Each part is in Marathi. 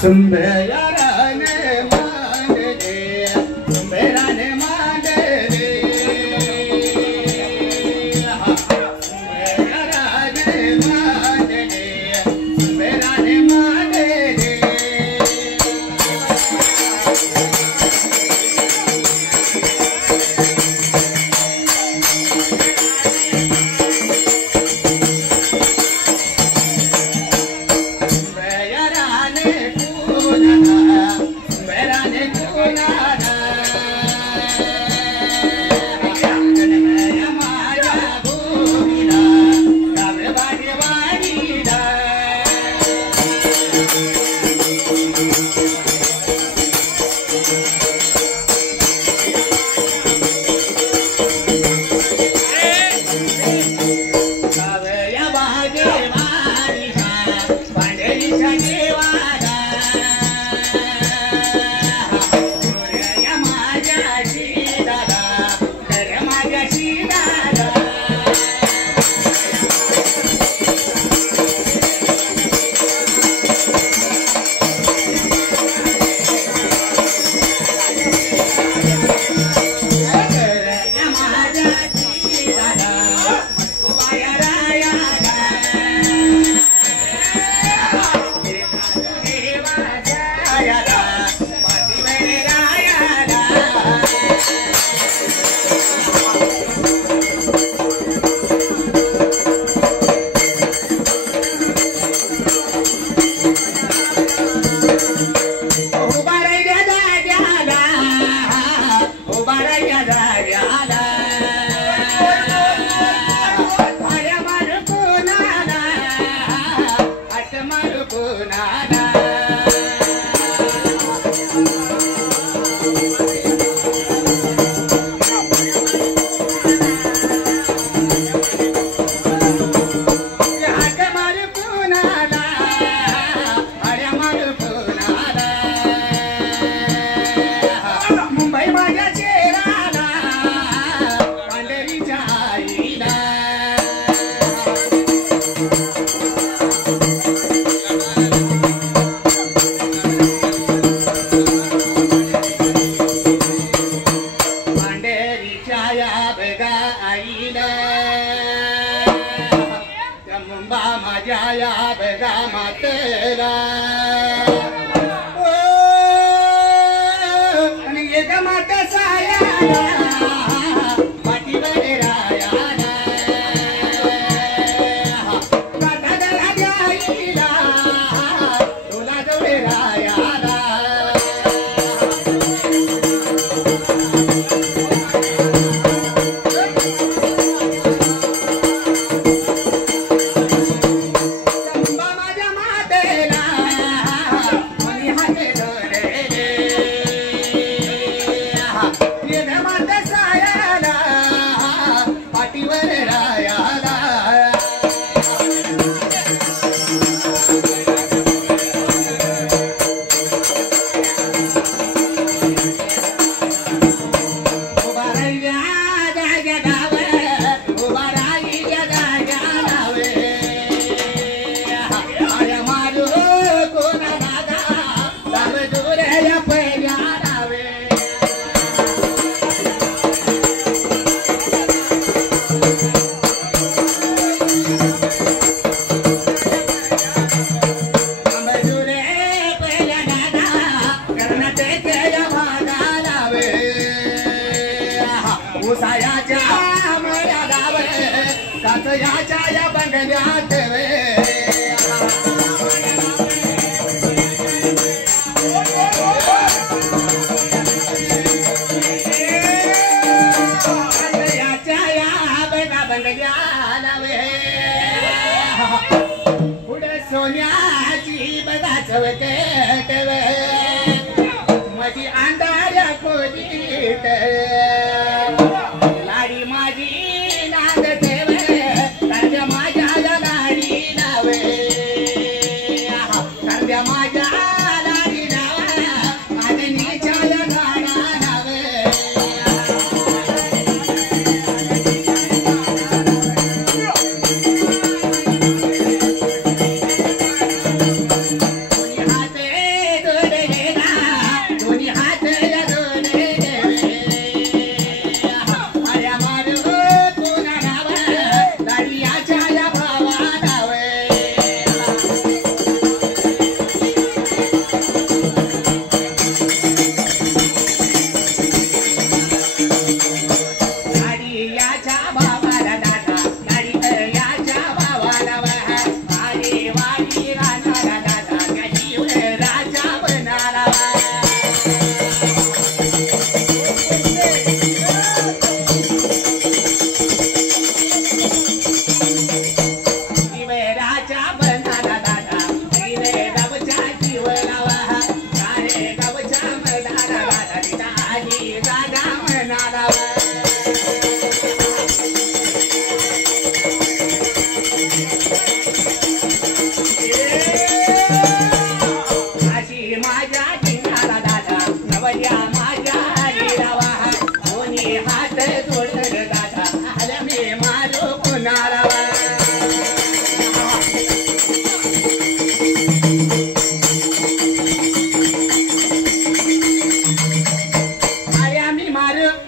सुंबेराने मान दे सुंबेराने मान दे सुंबेराने मान दे सुंबेराने मान दे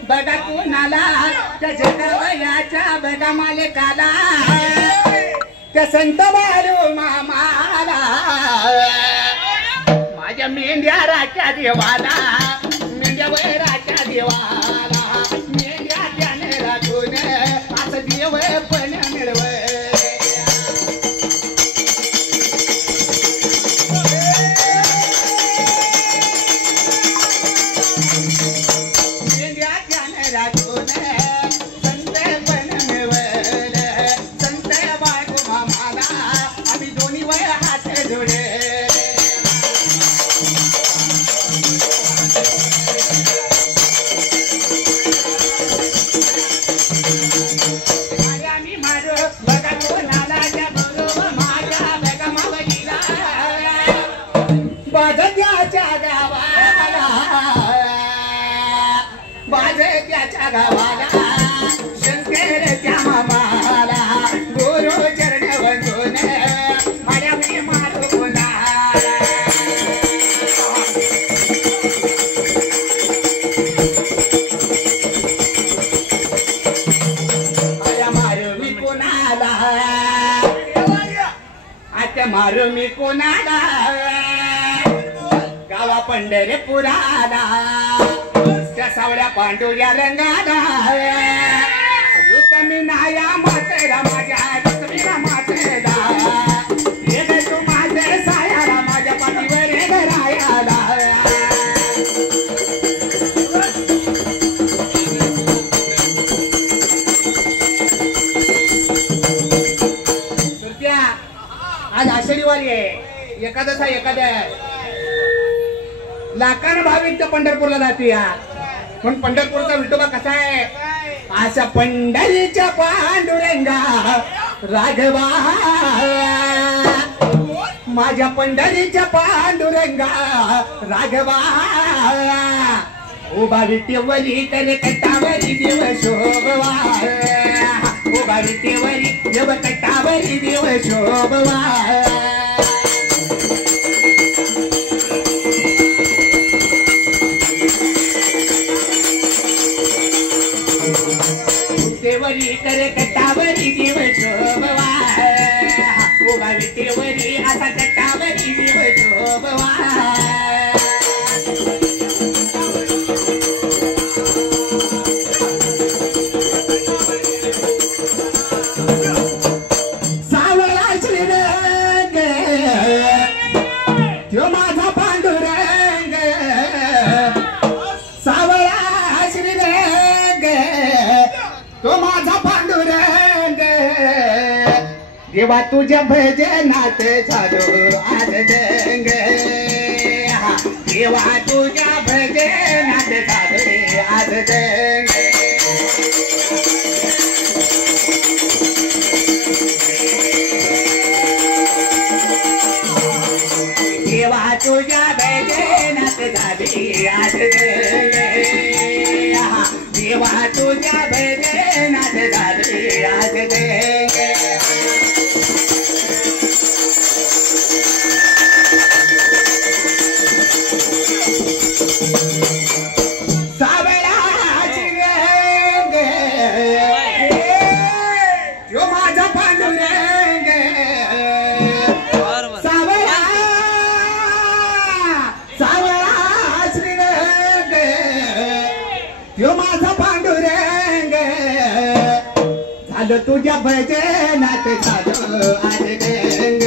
बघा कुणाला त्या जगवयाच्या बघा मालकाला त्या संत बाळू मामाला माझ्या मेंढ्या राख्या देवाला मेंढ्या वैराच्या देवाला मेंढ्या त्याने राखून असं देव पण मिळव गावाला शंकर त्या मामाला गुरु चरण वंदून माझ्या मी मारू मारू मी कोणाला आता मारू मी कोणाला गावा पंढरपुराला त्या सावळ्या पांडुऱ्या रंगाला रुक्मी नाया मातेला माझ्या रुक्मीला मातेला ये ग तू माझे सायाला माझ्या पाठीवर ये ग रायाला सुरत्या आज आषाढी वारी आहे एकादश आहे एकादश लाखान भाविक तर पंढरपूरला जाते या पण पंढरपूरचा विठोबा कसा आहे अशा पंढरीच्या पांडुरंगा राघवा माझ्या पंढरीच्या पांडुरंगा राघवा उभा विटेवरी तरी कटावरी देव शोभवा उभा विटेवरी देव कटावरी देव शोभवा देवरी करे कटावरी देव शोभवा उभा विटेवरी असा कटावरी देव शोभवा सावळा श्रीरंग त्यो माझा पांडुरंग सावळा श्रीरंग तो माझा पांडुरंग देवा तुझ्या भजनात झालो आज दंग देवा तुझ्या भजनात झालो आज दंग देवा तुझ्या भजनात झाली आज दंग देवा तुझ्या भजनात झाली आज दंग तुझ्या भजनात झालो आज दंग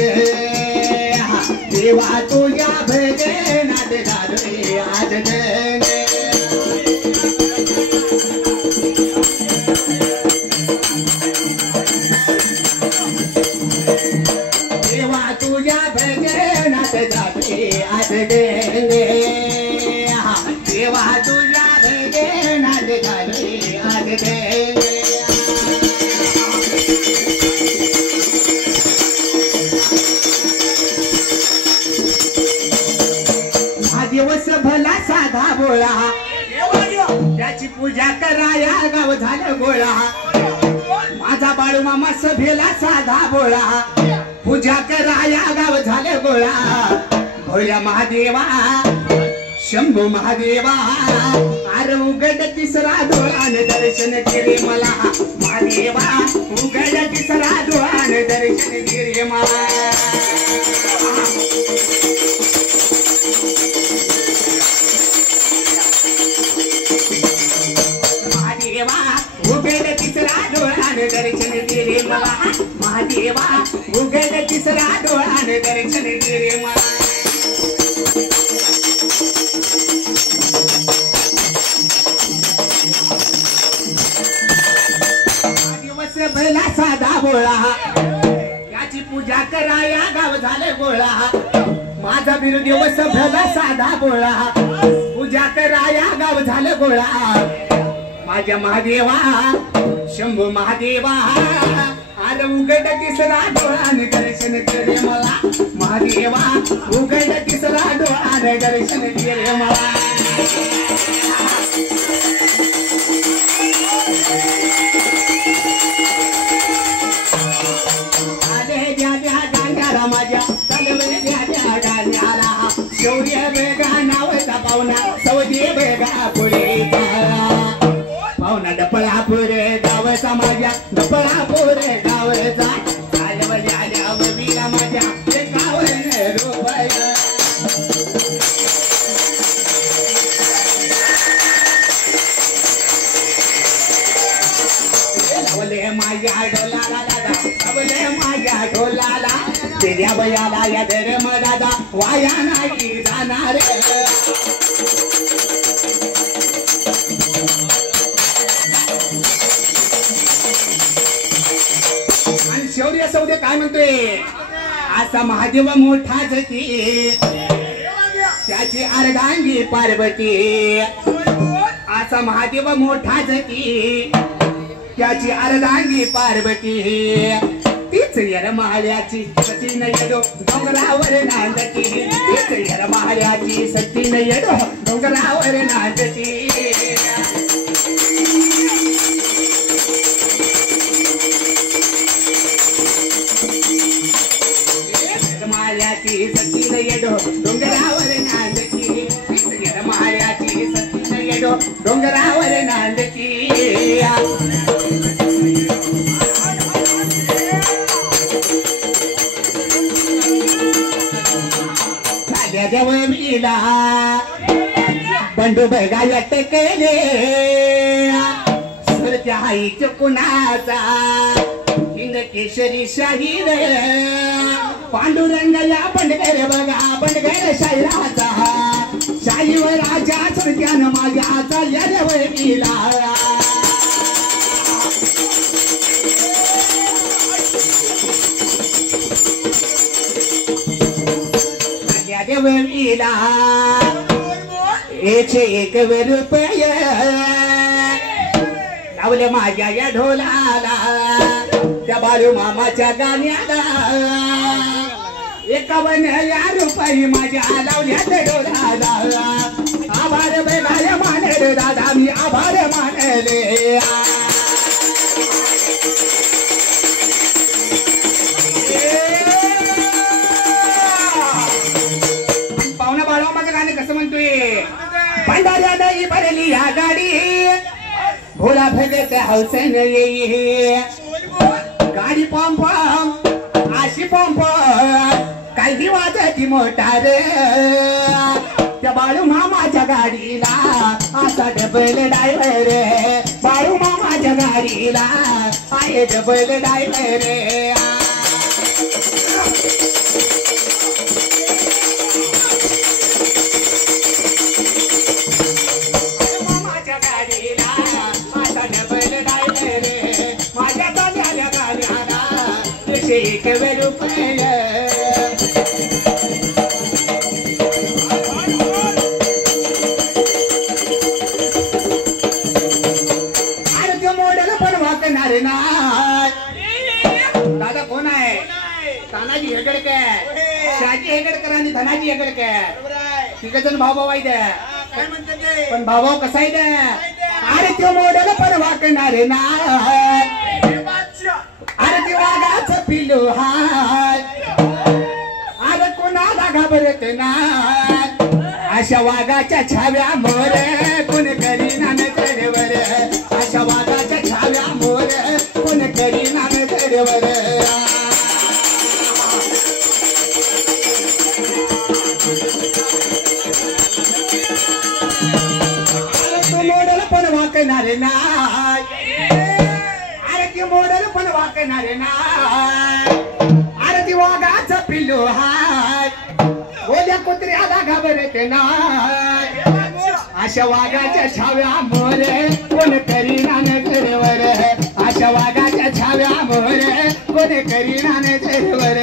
देवा तुझ्या भजनात झालो आज दंग देवा तुझ्या भजनात झालो आज दंग देवा तुझ्या भजनात झालो आज दंग दिवस भला साधा बोळा त्याची पूजा कराया गाव झालं गोळा माझा बाळू मामा सभेला साधा बोळा पूजा कराया गाव झालं गोळा भोळ्या महादेवा शंभू महादेवा अरे उघड तिसरा डोळाने दर्शन केले मला महादेवा उघड तिसरा डोळाने दर्शन केले मला महादेवा उघड तिसरा डोळाने दर्शन केले मला महादेवा उघड तिसरा डोळाने दर्शन केले मला भला साधा बोळा याची पूजा करा या गाव झाले गोळा माझा बिरू दिवस भला साधा बोळा पूजा करा या गाव झाले गोळा माझ्या महादेवा शंभू महादेवा अरे उघड तिसरा डोळाने दर्शन केले मला महादेवा उघड तिसरा डोळाने दर्शन केले मला शौर्य बेगा नावाचा पाहुणा सौदे बेगा पुढे पाहुणा डपळा पुरे गावचा माझ्या डपळा पुरे गावचा आल्या बबीला माझ्या गावने रुपय लावले माझ्या डोलाला दादा लावले माझ्या डोलाला तेऱ्या बयाला या धर्म दादा वाया नाही जाणार आणि शौर्य सौदे काय म्हणतोय असा महादेव मोठा जती त्याची अर्धांगी पार्वती असा महादेव मोठा जती त्याची अर्धांगी पार्वती तीच येर महाल्याची सती न येडो डोंगरावर नांदती तीच येर महाल्याची सती न येडो डोंगरावर नांदती महाल्याची सती न येडो डोंगरावर नांदती तीच येर महाल्याची सती न येडो डोंगरावर नांदती जवळीला बंडू बघायला टेकले सरच्या आईच कुणाचा हिंग केशरी शाही पांडुरंगाला बंडगर बघा बंडगर शाहिराचा शाहीवर राजा सरत्यानं माझ्या चालल्या जवळीला देवीला 101 रुपये लावले माझ्या या ढोलाला त्या बाळू मामाच्या गाण्याला 51 रुपये माझ्या लावल्या ढोलाला आभार बेगाय मानले दादा मी आभार मानले भंडाऱ्या नाही भरली या गाडी भोला भगत हौसन येई गाडी पंप आशी पंप काही वाजती मोटार त्या बाळू मामाच्या गाडीला असा डबल ड्रायव्हर बाळू मामाच्या गाडीला आहे डबल ड्रायव्हर एक रुपये अरे मॉडेल पण वाकणार ना दादा कोण आहे तानाजी हेगडकर शाजी हेगडकर आणि धनाजी हेगडकर तिघजण भाऊ आहेत पण भाऊ कसा आहे अरे तो मॉडेल पण वाकणार ना अरे वाघाच पिलू हाय अरे कोणाला घाबरत ना अशा वाघाच्या छाव्या मोर कोण करीना नजरेवर अशा वाघाच्या छाव्या मोर कोण करीना नजरेवर तो मोडल पण वाकणारे नाही अरे ती मोडल पण वाकणारे नाही अरे ती वाघाचा पिल्लू हाय ओल्या कुत्र्याला घाबरते नाही अशा वाघाच्या छाव्या मोरे कोण करीना नजरेवर अशा वाघाच्या छाव्या मोरे कोण करीना नजरेवर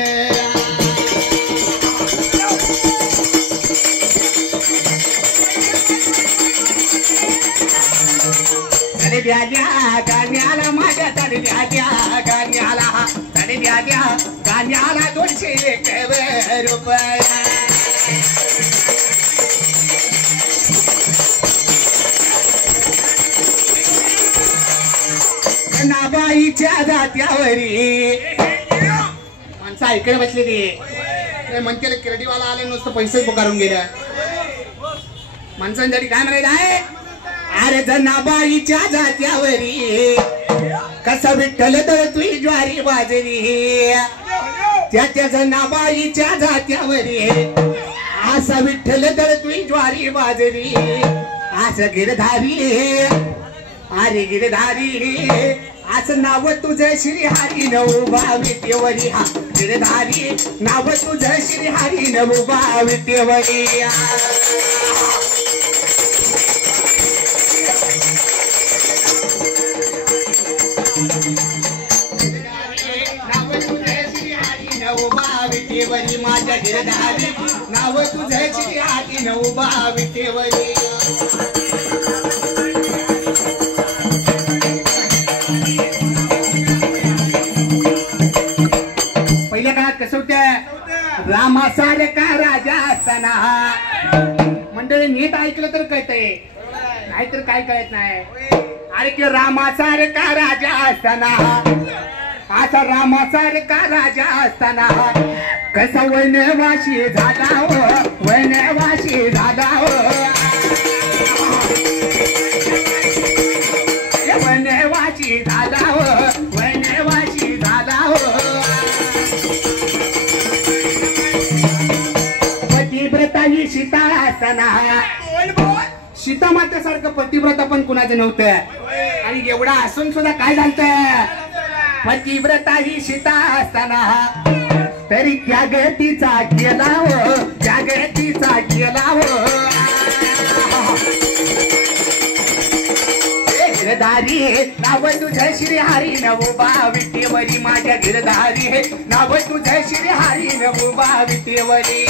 तडे द्या द्या गाण्याला माझ्या तडे द्या द्या गाण्याला तडे द्या द्या गाण्याला 201 रुपये नाबाईच्या जात्यावरी माणसं इकडे बसले ते म्हणते क्रेडिटवाला आले नुसतं पैसे पुकारून गेल्या माणसांसाठी काय म्हणायचं आहे अरे जनाबाईच्या जात्यावरी कसा विठ्ठल तर तुझी ज्वारी बाजरी त्या जनाबाईच्या जात्यावरी असा विठ्ठल तर तुझी ज्वारी बाजरी असं गिरधारी अरे गिरधारी असं नाव तुझं श्रीहरी नवोबा विटेवरी हा गिरधारी नाव तुझं श्रीहरी नवोबा विटेवरी नाव तुझं श्रीहरी नवोबा विटेवरी माझ्या गिरधारी नाव तुझं श्रीहरी नवोबा विटेवरी कसं होतं रामासारखा राजा असताना मंडळी नीट ऐकलं तर कळतंय नाहीतर काय कळत नाही अरे की रामासारखा राजा असताना असा रामासारखा राजा असताना कसा वनवासी झाला हो वनवासी झाला हो वनवासी झाला हो वनवासी झाला हो पतिव्रता ही सीता असताना सीता मातेसारखं पतिव्रता पण कुणाचं नव्हतं आणि एवढा असून सुद्धा काय झालं पतिव्रता ही सीता असताना तरी त्यागतीचा केला हो त्यागतीचा केला हो गिरधारी नाव तुझं श्रीहरी नवोबा विटेवरी माझ्या गिरधारी नाव तुझं श्रीहरी नवोबा विटेवरी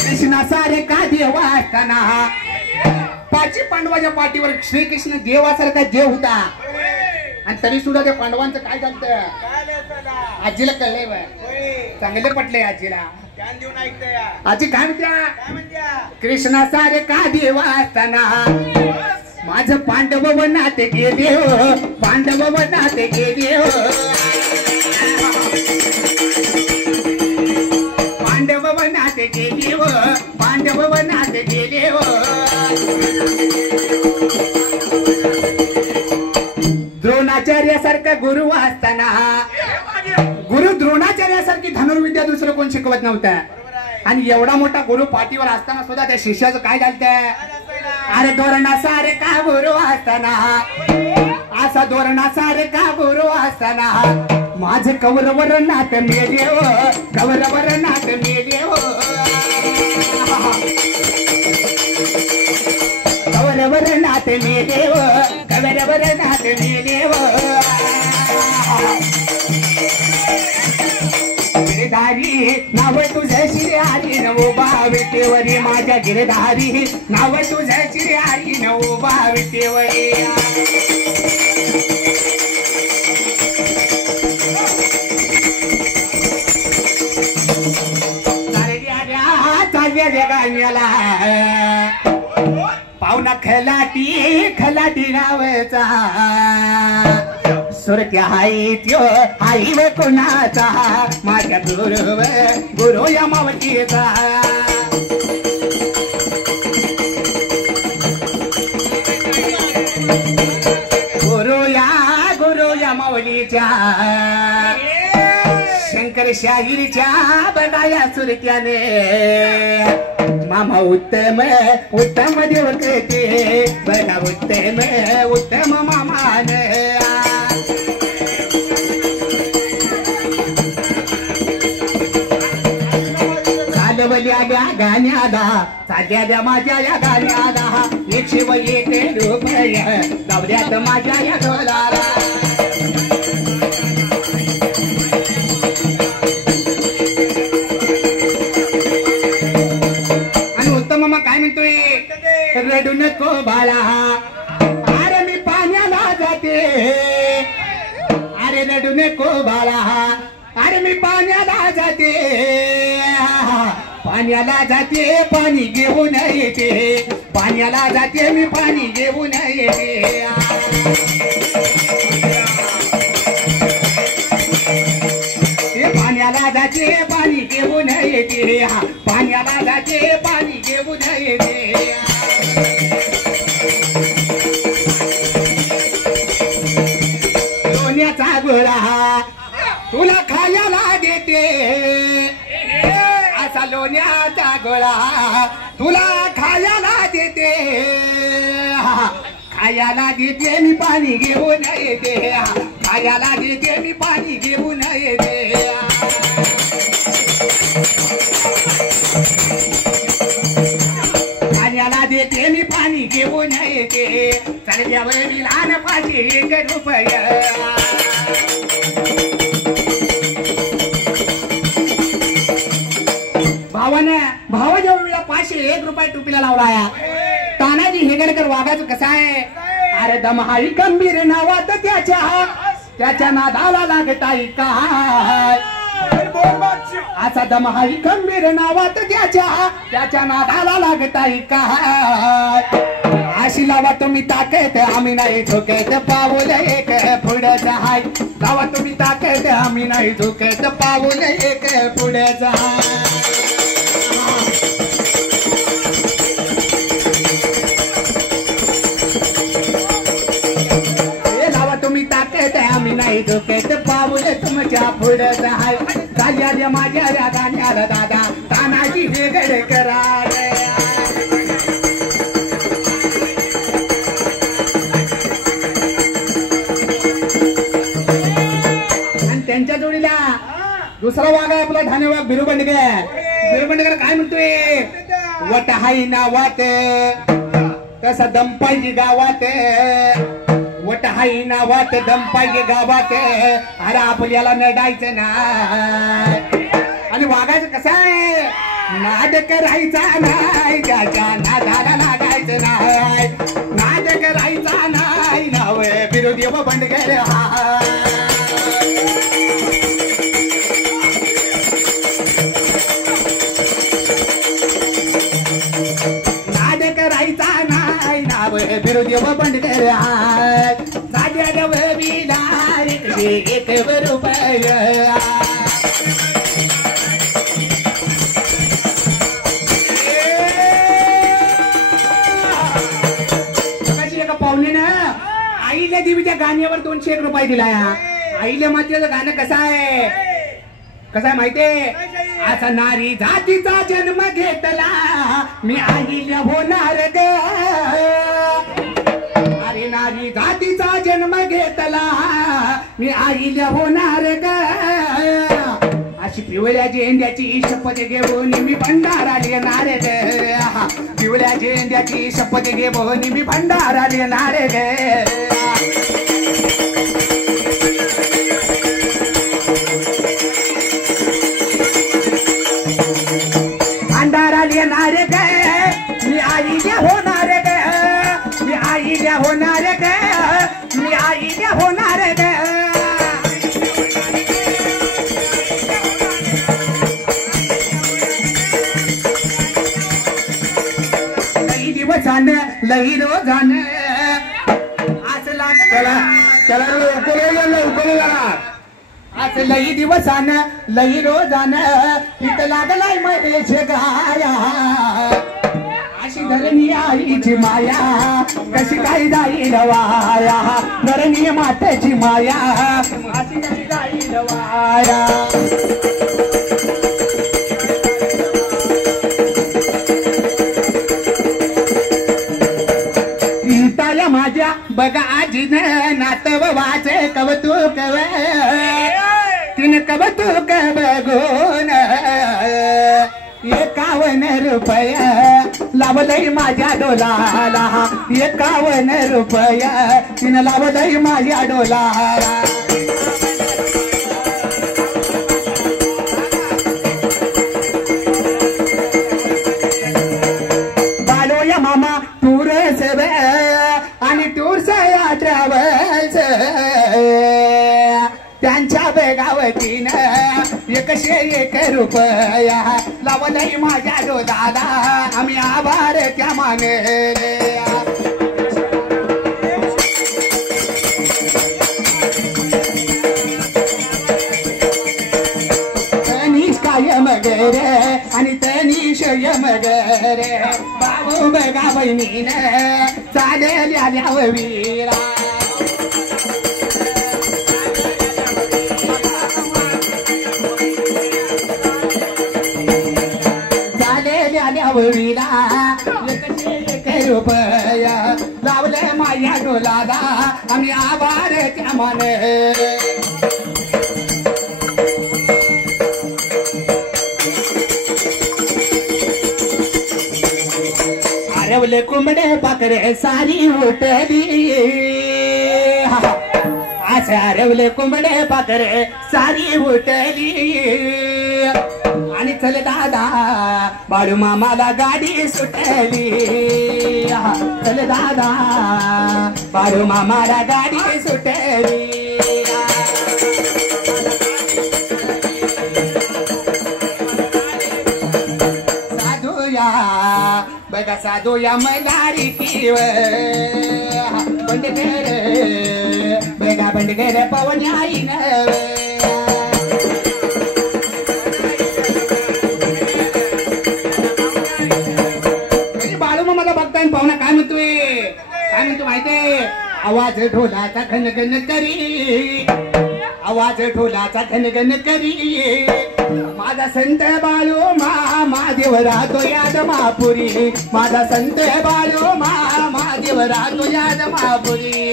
कृष्णासारखा देव असताना पाची पांडवाच्या पाठीवर श्रीकृष्ण देवासारखा देव होता आणि तरी सुद्धा त्या पांडवांचं काय झालं आजीला कळलंय बा चांगले पटले आजीला आजी काय म्हणत्या कृष्णासारखा देव असताना माझं पांडव वनात गेले हो पांडव वनात गेले हो पांडव वनात गेले हो पांडव वनात गेले हो द्रोणाचार्यासारखा गुरु असताना गुरु द्रोणाचार्यासारखी धनुर्विद्या दुसरं कोण शिकवत नव्हतं आणि एवढा मोठा गुरु पाठीवर असताना सुद्धा त्या शिष्याचं काय झालं अरे द्रोणासारखा गुरु असताना असा द्रोणासारखा गुरु असताना माझे कौरवर नाथ मेले हो कौरवर नाथ मेले हो कौरवर नाथ मेले हो कौरवर नाथ मेले हो गिरधारी नाव तुझं श्रीहरी नवोबा विटेवरी माझ्या गिरधारी नाव तुझं श्रीहरी नवोबा विटेवरी गाण्याला पाहुणा खलाटी खलाटी गावचा सुरत्या हाई त्यो हाई व कुणाचा माझ्या गुरु या मावतीचा गुरु या मावलीच्या शंकर शाहीरच्या बडाया सुरत्याने मामा उत्तम उत्तम देवते बडा उत्तम उत्तम मामान चालवल्या गाण्याला साध्या माझ्या या गाण्याला 101 रुपये दौऱ्यात माझ्या या डोलाला रडू नको बाळा अरे मी पाण्याला जाते अरे रडू नको बाळा अरे मी पाण्याला जाते पाणी घेऊन येते पाण्याला जाते मी पाणी घेऊन येते पाण्याला जाते पाणी घेऊन येते पाण्याला जाते पाणी घेऊन येते लोण्याचा गोळा तुला खायला देते असा लोण्याचा गोळा तुला खायला देते खायला देते मी पाणी घेऊन येते खायला देते मी पाणी घेऊन येते खायला देते मी पाणी घेऊन येते चढल्यावर मी लहान 5 रुपये भावाच्या वेळेला 501 रुपये टोपीला लावला तानाजी हेगडकर वाघाचं कसं आहे अरे दमहाई गंभीर नावात त्याच्या नादाला लागताई काय असा दमहाई गंभीर नावात त्याच्या नादाला लागताई काय अशी लावा तुम्ही ताकद आम्ही नाही झोकत पाऊल एक पुढे जाय लावा तुम्ही ताकद आम्ही नाही झोकत पाऊल एक पुढे जाय आम्ही नाही झोकेत पाऊल तुमच्या पुढे जाय गाण्याला माझ्या या गाण्याला दादा तानाजी वेगळे करा आणि त्यांच्या जोडीला दुसरा वाघ आहे आपला धानेवाघ बिरुबंडकर काय म्हणतोय वट हाई नावात तसा दम पाहिजे गावात वट हाई नावात दम पाहिजे गावात अरे आपल्याला नडायचं नाही आणि वागायचं कसं आहे नाद करायचा नाही त्याच्या नादाला लागायचं नाही नाद करायचा नाही नाव विरोधी बंडगर नाद करायचा नाही नाव विरोधी बंडगर साध्या विदार 1 रुपये एका पाहुण्यानं आईल्या देवीच्या गाण्यावर 201 रुपये दिला आईल्या मातेचं गाणं कसं आहे माहितीये असा नारी जातीचा जन्म घेतला मी आईल्या होणार ग अरे नारी जातीचा जन्म घेतला मी आईल्या होणार ग अशी पिवळ्या झेंड्याची शपथ घेऊन मी भंडारा येणार ग पिवळ्या झेंड्याची शपथ घेऊन मी भंडारा येणार ग भंडारा येणार ग मी आईल्या होणार ग मी आईल्या होणार ग मी आईल्या होणार ग लई दिवस लई रोज आज लागला त्याला लवकर आज लई दिवसान लई रोजान इथं लागलाय मरेचे गाया अशी धरणी आईची माया कशी काय जाईल वाया धरणी मातेची माया अशी कशी जाईल वाया ताया माझ्या बघा आजीन नातव वाचे कवतुक तिन कवतुक बघून 51 रुपया लावलंय माझ्या डोलाला 51 रुपया तिनं लावलंय माझ्या डोलाला बालोया मामा टूर्स आणि टूर्स या ट्रॅव्हल्स त्यांच्या बेगावतीनं 101 रुपया लावलंय माझ्या डोलाला आम्ही आभार त्या माने तनीश कायम गेरे आणि तनीश यम गेरे बाबू बेगा बहिणीनं चालेल आल्या वीरा विला 101 रुपया लावले माझ्या डोलाला आम्ही आभार त्या माने अरवले कोंबडे पाकरे सारी उठली असे अरवले कोंबडे पाकरे सारी उठली आणि चल दादा बाळू मामाला गाडी सुटली चल दादा बाळू मामाला गाडी सुटली साधूया बघा साधूया मलारी किव बंडगर बघा बंडगर पवन्याई पाहुणा काय म्हणतो माहितीये आवाज ढोलाचा घनघन करी आवाज ढोलाचा घनघन करी माझा संत बाळू महादेव राहतो याद महापुरी माझा संत बाळू महादेव राहतो याद महापुरी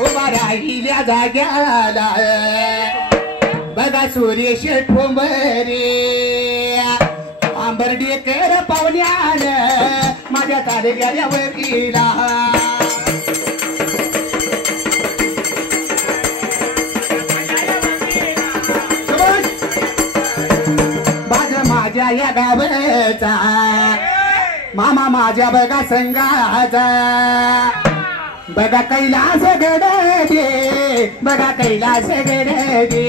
उभा राहिल्या जाग्याला बघा सुरेश ठोंबरे आंबर्डेकर पाहुण्यान माझ्या तालुक्यावर गेला बाज माझ्या या गावचा मामा माझ्या बघा संघाचा बघा कैलास गडदे बघा कैलास गडदे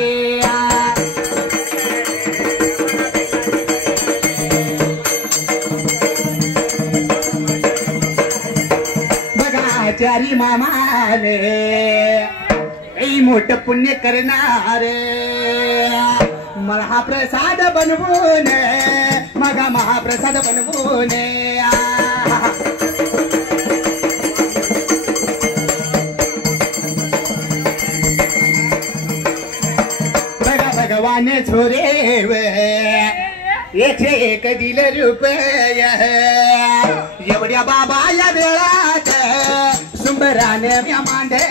बघा चारी मामाने काही मोठं पुण्य करणार महाप्रसाद बनवून मगा महाप्रसाद बनवून भगवान छोरे 101 दिल रुपया एवढ्या बाबा या वेळात सुंबराने म्या मांडले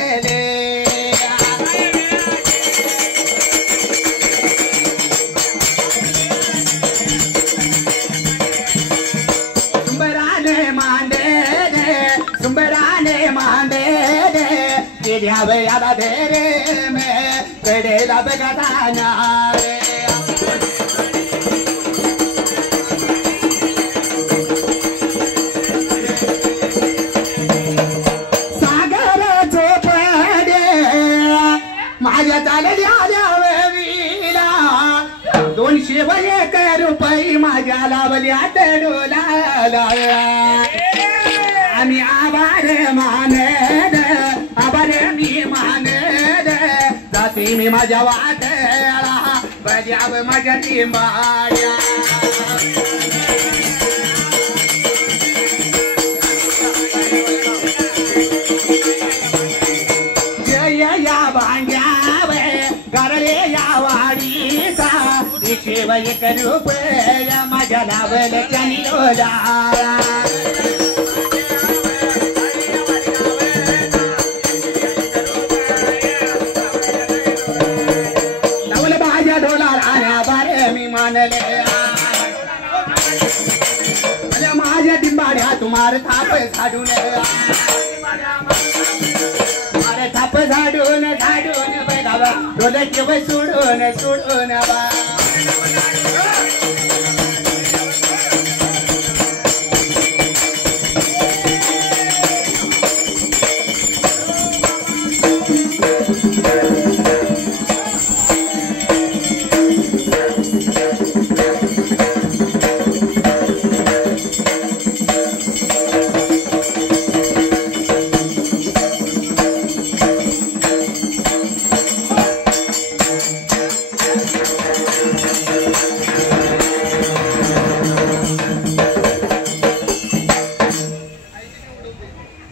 सुंबराने मांडले गेल्या वेळाला देरे में कडेला बघा जाणार सागर झोपडे माझ्या चालल्या वेळीला 2 201 रुपये माझ्या लावल्या डोला आम्ही आभार मानद आभार मी मानद जाते मी माझ्या वाट्याला बजाव माझ्या लिंबाड्या या भांड्याव गरळे या वाडीचा 101 रुपये माझ्या लावल्या त्यांनी डोला माझ्या डिंबाड्या तुम्हाला थाप झाडून अरे थाप झाडून झाडून बघावा डोले केवळ सोडून सोडून बा